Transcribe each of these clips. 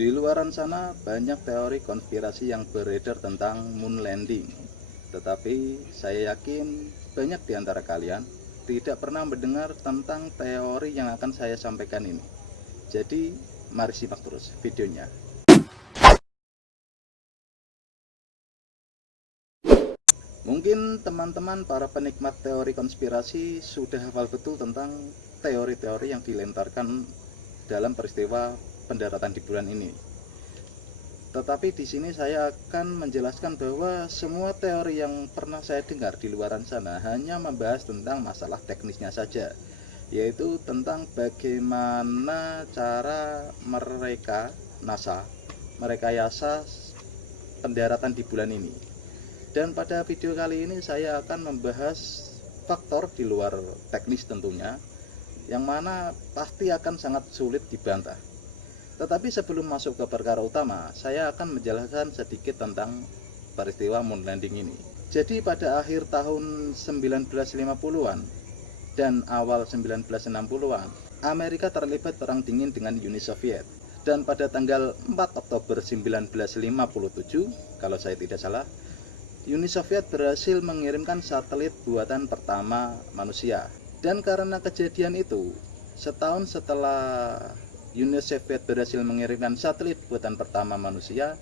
Di luaran sana banyak teori konspirasi yang beredar tentang moon landing. Tetapi saya yakin banyak di antara kalian tidak pernah mendengar tentang teori yang akan saya sampaikan ini. Jadi mari simak terus videonya. Mungkin teman-teman para penikmat teori konspirasi sudah hafal betul tentang teori-teori yang dilemparkan dalam peristiwa pendaratan di bulan ini. Tetapi di sini saya akan menjelaskan bahwa semua teori yang pernah saya dengar di luaran sana hanya membahas tentang masalah teknisnya saja, yaitu tentang bagaimana cara NASA merekayasa pendaratan di bulan ini. Dan pada video kali ini saya akan membahas faktor di luar teknis tentunya, yang mana pasti akan sangat sulit dibantah. Tetapi sebelum masuk ke perkara utama, saya akan menjelaskan sedikit tentang peristiwa moon landing ini. Jadi pada akhir tahun 1950-an dan awal 1960-an, Amerika terlibat perang dingin dengan Uni Soviet. Dan pada tanggal 4 Oktober 1957, kalau saya tidak salah, Uni Soviet berhasil mengirimkan satelit buatan pertama manusia. Dan karena kejadian itu, setahun setelah Uni Soviet berhasil mengirimkan satelit buatan pertama manusia,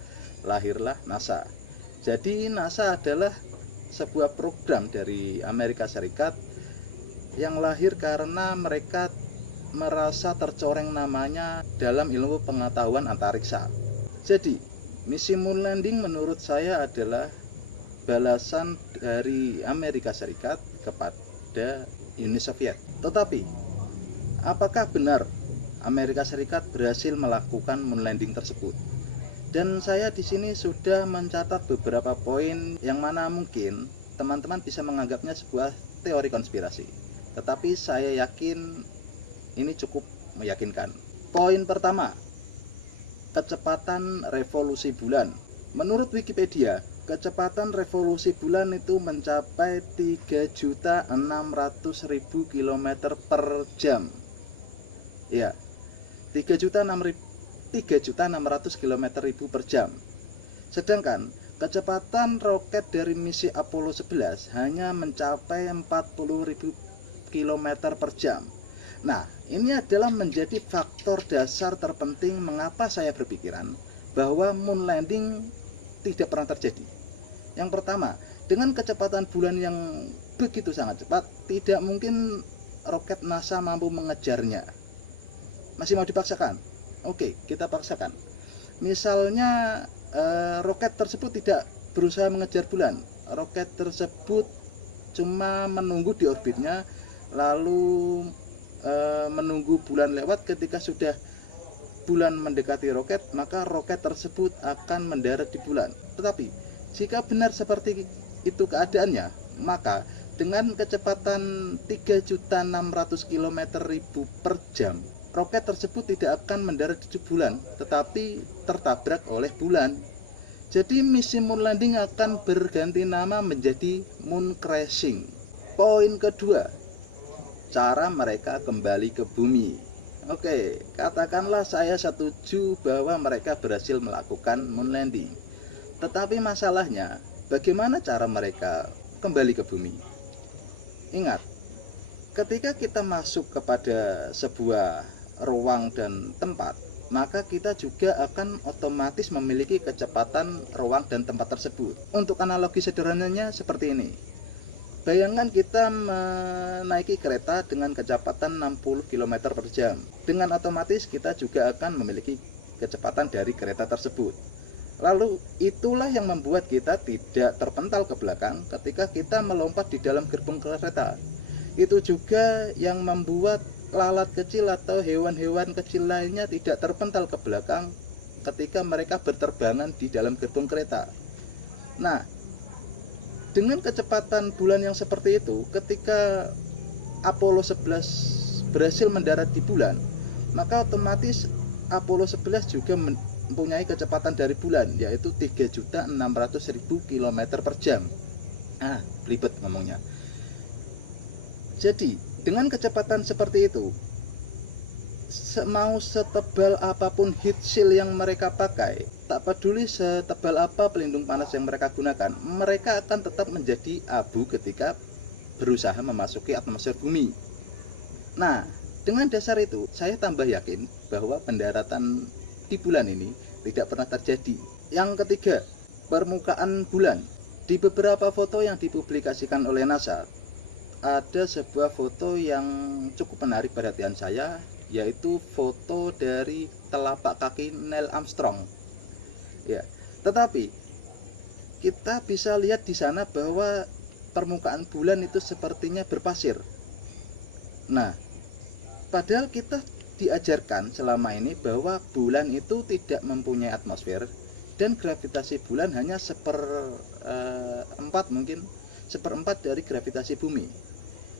lahirlah NASA. Jadi NASA adalah sebuah program dari Amerika Serikat yang lahir karena mereka merasa tercoreng namanya dalam ilmu pengetahuan antariksa. Jadi, misi moon landing menurut saya adalah balasan dari Amerika Serikat kepada Uni Soviet. Tetapi, apakah benar Amerika Serikat berhasil melakukan moon landing tersebut? Dan saya di sini sudah mencatat beberapa poin yang mana mungkin teman-teman bisa menganggapnya sebuah teori konspirasi. Tetapi saya yakin ini cukup meyakinkan. Poin pertama, kecepatan revolusi bulan. Menurut Wikipedia, kecepatan revolusi bulan itu mencapai 3.600.000 km per jam. Ya, 3.600.000 km per jam. Sedangkan kecepatan roket dari misi Apollo 11 hanya mencapai 40.000 km per jam. Nah, ini adalah menjadi faktor dasar terpenting mengapa saya berpikiran bahwa moon landing tidak pernah terjadi. Yang pertama, dengan kecepatan bulan yang begitu sangat cepat, tidak mungkin roket NASA mampu mengejarnya. Masih mau dipaksakan? Oke, kita paksakan. Misalnya roket tersebut tidak berusaha mengejar bulan. Roket tersebut cuma menunggu di orbitnya, lalu menunggu bulan lewat. Ketika sudah bulan mendekati roket, maka roket tersebut akan mendarat di bulan. Tetapi jika benar seperti itu keadaannya, maka dengan kecepatan 3.600.000 km per jam, roket tersebut tidak akan mendarat di bulan, tetapi tertabrak oleh bulan. Jadi misi moon landing akan berganti nama menjadi moon crashing. Poin kedua, cara mereka kembali ke bumi. Oke, katakanlah saya setuju bahwa mereka berhasil melakukan moon landing. Tetapi masalahnya, bagaimana cara mereka kembali ke bumi? Ingat, ketika kita masuk kepada sebuah ruang dan tempat, maka kita juga akan otomatis memiliki kecepatan ruang dan tempat tersebut. Untuk analogi sederhananya seperti ini. Bayangkan kita menaiki kereta dengan kecepatan 60 km per jam. Dengan otomatis kita juga akan memiliki kecepatan dari kereta tersebut. Lalu itulah yang membuat kita tidak terpental ke belakang ketika kita melompat di dalam gerbong kereta. Itu juga yang membuat lalat kecil atau hewan-hewan kecil lainnya tidak terpental ke belakang ketika mereka berterbangan di dalam gerbong kereta. Nah, dengan kecepatan bulan yang seperti itu, ketika Apollo 11 berhasil mendarat di bulan, maka otomatis Apollo 11 juga mempunyai kecepatan dari bulan, yaitu 3.600.000 km per jam. Ribet ngomongnya. Jadi, dengan kecepatan seperti itu, mau setebal apapun heat shield yang mereka pakai, tak peduli setebal apa pelindung panas yang mereka gunakan, mereka akan tetap menjadi abu ketika berusaha memasuki atmosfer bumi. Nah, dengan dasar itu, saya tambah yakin bahwa pendaratan di bulan ini tidak pernah terjadi. Yang ketiga, permukaan bulan. Di beberapa foto yang dipublikasikan oleh NASA, ada sebuah foto yang cukup menarik perhatian saya, yaitu foto dari telapak kaki Neil Armstrong. Ya, tetapi kita bisa lihat di sana bahwa permukaan bulan itu sepertinya berpasir. Nah, padahal kita diajarkan selama ini bahwa bulan itu tidak mempunyai atmosfer dan gravitasi bulan hanya seperempat dari gravitasi bumi.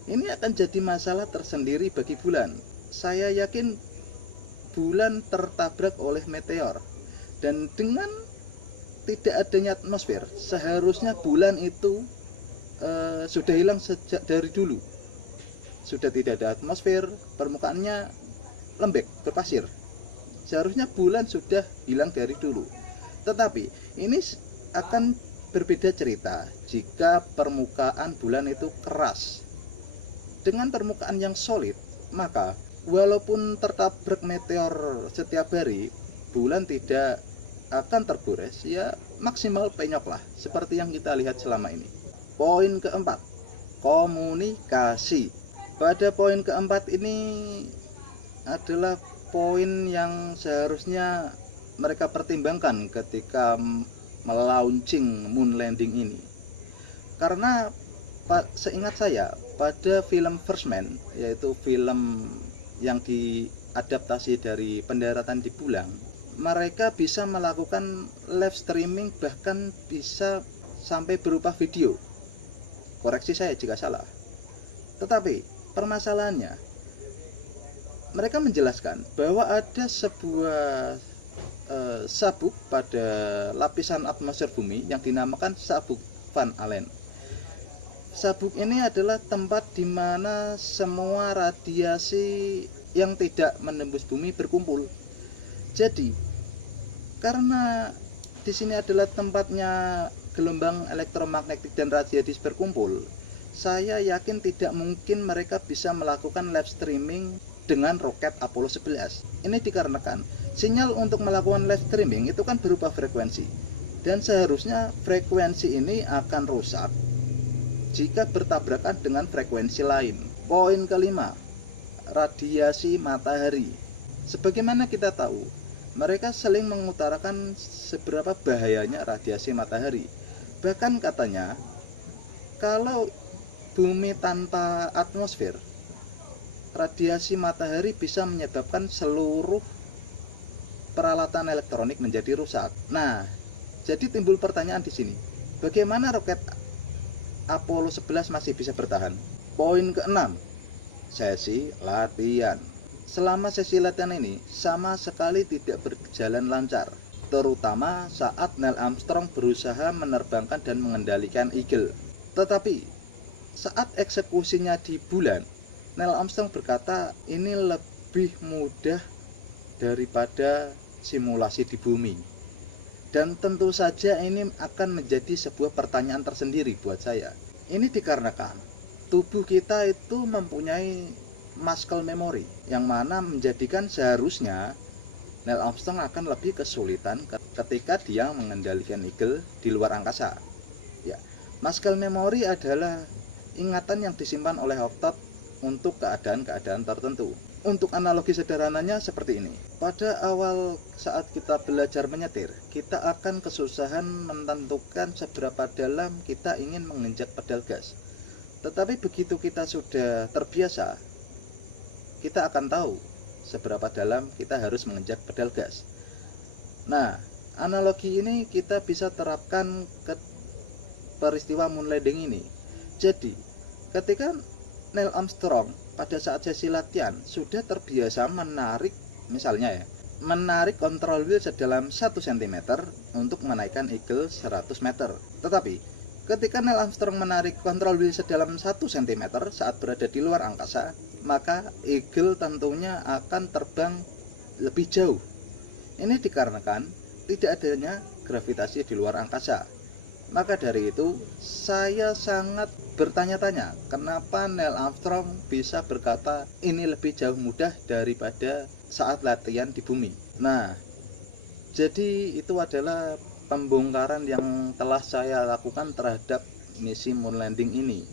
Ini akan jadi masalah tersendiri bagi bulan. Saya yakin bulan tertabrak oleh meteor, dan dengan tidak adanya atmosfer, seharusnya bulan itu sudah hilang sejak dari dulu. Sudah tidak ada atmosfer, permukaannya lembek, berpasir. Seharusnya bulan sudah hilang dari dulu. Tetapi ini akan berbeda cerita jika permukaan bulan itu keras. Dengan permukaan yang solid, maka walaupun tertabrak meteor setiap hari, bulan tidak akan tergores, ya maksimal penyok lah, seperti yang kita lihat selama ini. Poin keempat, komunikasi. Pada poin keempat ini adalah poin yang seharusnya mereka pertimbangkan ketika melaunching moon landing ini. Karena seingat saya, pada film First Man, yaitu film yang diadaptasi dari pendaratan di bulan, mereka bisa melakukan live streaming, bahkan bisa sampai berupa video. Koreksi saya jika salah. Tetapi permasalahannya, mereka menjelaskan bahwa ada sebuah sabuk pada lapisan atmosfer bumi yang dinamakan sabuk Van Allen. Sabuk ini adalah tempat di mana semua radiasi yang tidak menembus bumi berkumpul. Jadi, karena di sini adalah tempatnya gelombang elektromagnetik dan radiasi berkumpul, saya yakin tidak mungkin mereka bisa melakukan live streaming dengan roket Apollo 11. Ini dikarenakan sinyal untuk melakukan live streaming itu kan berupa frekuensi, dan seharusnya frekuensi ini akan rusak jika bertabrakan dengan frekuensi lain. Poin kelima, radiasi matahari. Sebagaimana kita tahu, mereka saling mengutarakan seberapa bahayanya radiasi matahari. Bahkan katanya, kalau bumi tanpa atmosfer, radiasi matahari bisa menyebabkan seluruh peralatan elektronik menjadi rusak. Nah, jadi timbul pertanyaan di sini, bagaimana roket Apollo 11 masih bisa bertahan? Poin keenam, sesi latihan. Selama sesi latihan ini sama sekali tidak berjalan lancar, terutama saat Neil Armstrong berusaha menerbangkan dan mengendalikan Eagle. Tetapi saat eksekusinya di bulan, Neil Armstrong berkata ini lebih mudah daripada simulasi di bumi. Dan tentu saja ini akan menjadi sebuah pertanyaan tersendiri buat saya. Ini dikarenakan tubuh kita itu mempunyai muscle memory, yang mana menjadikan seharusnya Neil Armstrong akan lebih kesulitan ketika dia mengendalikan Eagle di luar angkasa. Ya, muscle memory adalah ingatan yang disimpan oleh otot untuk keadaan-keadaan tertentu. Untuk analogi sederhananya seperti ini. Pada awal saat kita belajar menyetir, kita akan kesusahan menentukan seberapa dalam kita ingin menginjak pedal gas. Tetapi begitu kita sudah terbiasa, kita akan tahu seberapa dalam kita harus menginjak pedal gas. Nah, analogi ini kita bisa terapkan ke peristiwa moon landing ini. Jadi, ketika Neil Armstrong pada saat sesi latihan sudah terbiasa menarik, misalnya menarik control wheel sedalam 1 cm untuk menaikkan Eagle 100 meter. Tetapi ketika Neil Armstrong menarik control wheel sedalam 1 cm saat berada di luar angkasa, maka Eagle tentunya akan terbang lebih jauh. Ini dikarenakan tidak adanya gravitasi di luar angkasa. Maka dari itu, saya sangat bertanya-tanya kenapa Neil Armstrong bisa berkata ini lebih jauh mudah daripada saat latihan di bumi. Nah, jadi itu adalah pembongkaran yang telah saya lakukan terhadap misi moon landing ini.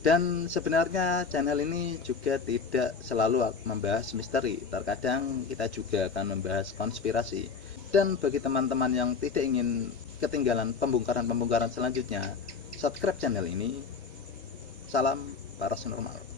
Dan sebenarnya channel ini juga tidak selalu membahas misteri. Terkadang kita juga akan membahas konspirasi. Dan bagi teman-teman yang tidak ingin ketinggalan pembongkaran-pembongkaran selanjutnya, subscribe channel ini. Salam paranormal.